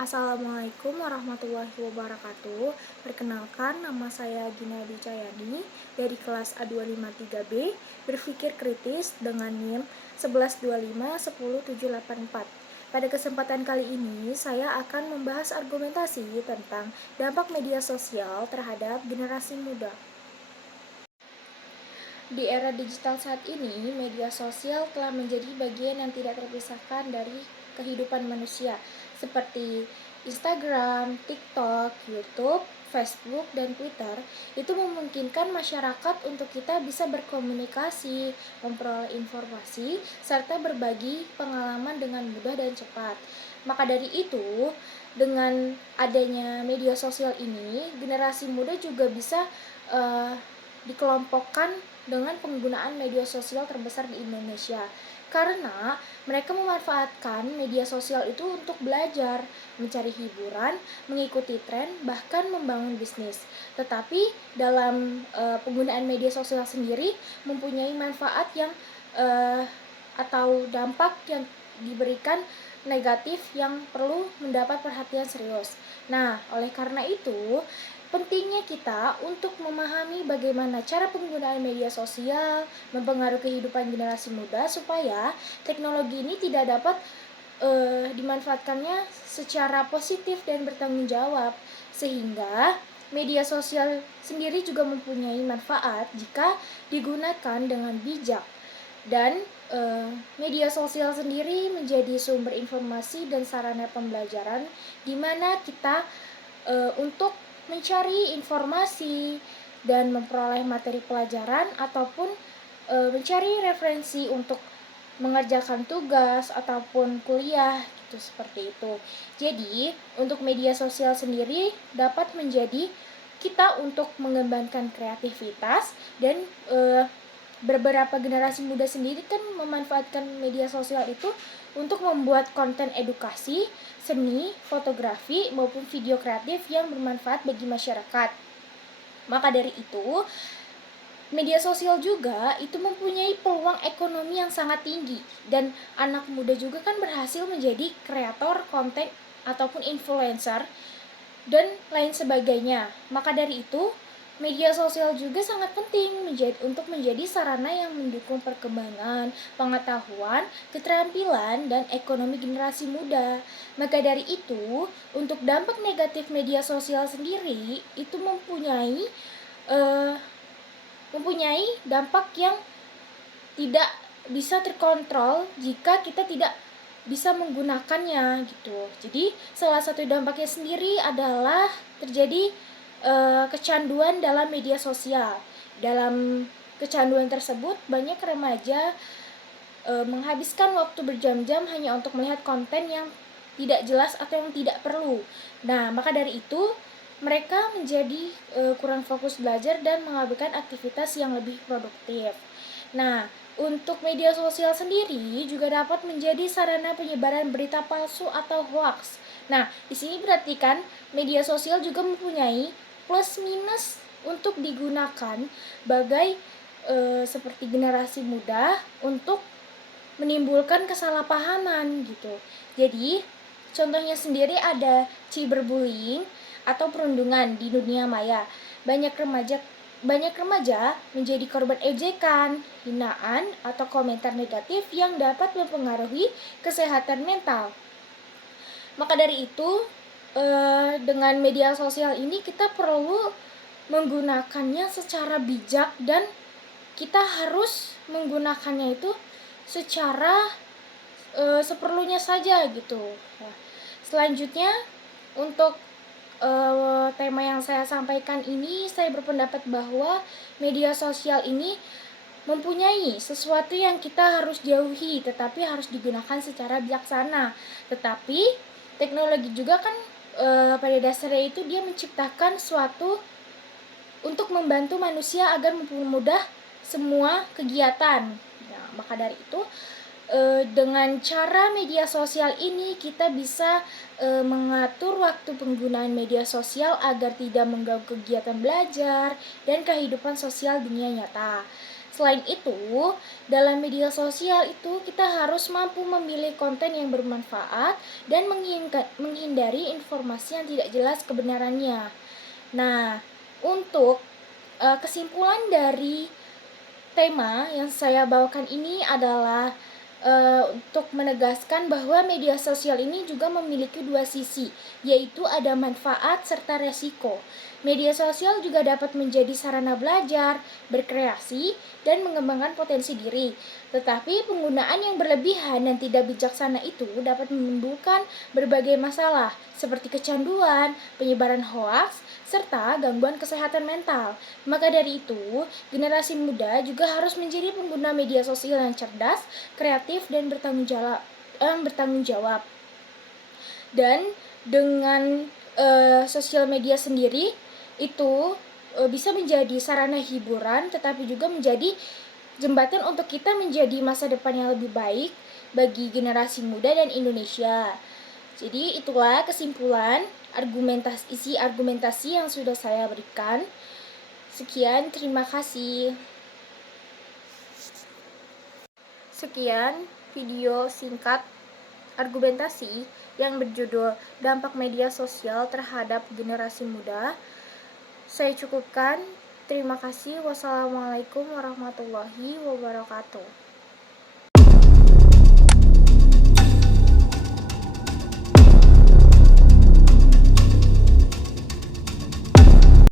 Assalamualaikum warahmatullahi wabarakatuh. Perkenalkan, nama saya Gina Dicayani dari kelas A253B, berpikir kritis dengan NIM 1125-10784. Pada kesempatan kali ini, saya akan membahas argumentasi tentang dampak media sosial terhadap generasi muda. Di era digital saat ini, media sosial telah menjadi bagian yang tidak terpisahkan dari kehidupan manusia, seperti Instagram, TikTok, YouTube, Facebook, dan Twitter. Itu memungkinkan masyarakat untuk kita bisa berkomunikasi, memperoleh informasi, serta berbagi pengalaman dengan mudah dan cepat. Maka dari itu, dengan adanya media sosial ini, generasi muda juga bisa dikelompokkan dengan penggunaan media sosial terbesar di Indonesia, karena mereka memanfaatkan media sosial itu untuk belajar, mencari hiburan, mengikuti tren, bahkan membangun bisnis. Tetapi dalam penggunaan media sosial sendiri mempunyai manfaat yang atau dampak yang diberikan negatif yang perlu mendapat perhatian serius. Nah, oleh karena itu, pentingnya kita untuk memahami bagaimana cara penggunaan media sosial mempengaruhi kehidupan generasi muda supaya teknologi ini tidak dapat dimanfaatkannya secara positif dan bertanggung jawab, sehingga media sosial sendiri juga mempunyai manfaat jika digunakan dengan bijak. Dan media sosial sendiri menjadi sumber informasi dan sarana pembelajaran di mana kita untuk mencari informasi dan memperoleh materi pelajaran ataupun mencari referensi untuk mengerjakan tugas ataupun kuliah gitu, seperti itu. Jadi, untuk media sosial sendiri dapat menjadi kita untuk mengembangkan kreativitas dan beberapa generasi muda sendiri kan memanfaatkan media sosial itu untuk membuat konten edukasi, seni, fotografi, maupun video kreatif yang bermanfaat bagi masyarakat. Maka dari itu, media sosial juga itu mempunyai peluang ekonomi yang sangat tinggi, dan anak muda juga kan berhasil menjadi kreator konten ataupun influencer dan lain sebagainya. Maka dari itu, media sosial juga sangat penting untuk menjadi sarana yang mendukung perkembangan, pengetahuan, keterampilan, dan ekonomi generasi muda. Maka dari itu, untuk dampak negatif media sosial sendiri itu mempunyai dampak yang tidak bisa terkontrol jika kita tidak bisa menggunakannya gitu. Jadi salah satu dampaknya sendiri adalah terjadi kecanduan dalam media sosial. Dalam kecanduan tersebut banyak remaja menghabiskan waktu berjam-jam hanya untuk melihat konten yang tidak jelas atau yang tidak perlu. Nah, maka dari itu mereka menjadi kurang fokus belajar dan mengabaikan aktivitas yang lebih produktif. Nah, untuk media sosial sendiri juga dapat menjadi sarana penyebaran berita palsu atau hoax. Nah, di sini berarti kan media sosial juga mempunyai plus minus untuk digunakan sebagai seperti generasi muda untuk menimbulkan kesalahpahaman gitu. Jadi, contohnya sendiri ada cyberbullying atau perundungan di dunia maya. Banyak remaja menjadi korban ejekan, hinaan, atau komentar negatif yang dapat mempengaruhi kesehatan mental. Maka dari itu, dengan media sosial ini kita perlu menggunakannya secara bijak dan kita harus menggunakannya itu secara seperlunya saja gitu. Nah, selanjutnya untuk tema yang saya sampaikan ini, saya berpendapat bahwa media sosial ini mempunyai sesuatu yang kita harus jauhi, tetapi harus digunakan secara bijaksana. Tetapi teknologi juga kan pada dasarnya itu dia menciptakan suatu untuk membantu manusia agar mempermudah semua kegiatan. Nah, maka dari itu Dengan cara media sosial ini kita bisa mengatur waktu penggunaan media sosial agar tidak mengganggu kegiatan belajar dan kehidupan sosial dunia nyata. Selain itu, dalam media sosial itu kita harus mampu memilih konten yang bermanfaat dan menghindari informasi yang tidak jelas kebenarannya. Nah, untuk kesimpulan dari tema yang saya bawakan ini adalah untuk menegaskan bahwa media sosial ini juga memiliki dua sisi, yaitu ada manfaat serta resiko. Media sosial juga dapat menjadi sarana belajar, berkreasi, dan mengembangkan potensi diri. Tetapi penggunaan yang berlebihan dan tidak bijaksana itu dapat menimbulkan berbagai masalah, seperti kecanduan, penyebaran hoaks, serta gangguan kesehatan mental. Maka dari itu, generasi muda juga harus menjadi pengguna media sosial yang cerdas, kreatif, dan bertanggung jawab. Dan dengan sosial media sendiri itu bisa menjadi sarana hiburan, tetapi juga menjadi jembatan untuk kita menjadi masa depan yang lebih baik bagi generasi muda dan Indonesia. Jadi itulah kesimpulan isi argumentasi yang sudah saya berikan. Sekian, terima kasih. Sekian video singkat argumentasi yang berjudul Dampak Media Sosial Terhadap Generasi Muda. Saya cukupkan. Terima kasih. Wassalamualaikum warahmatullahi wabarakatuh.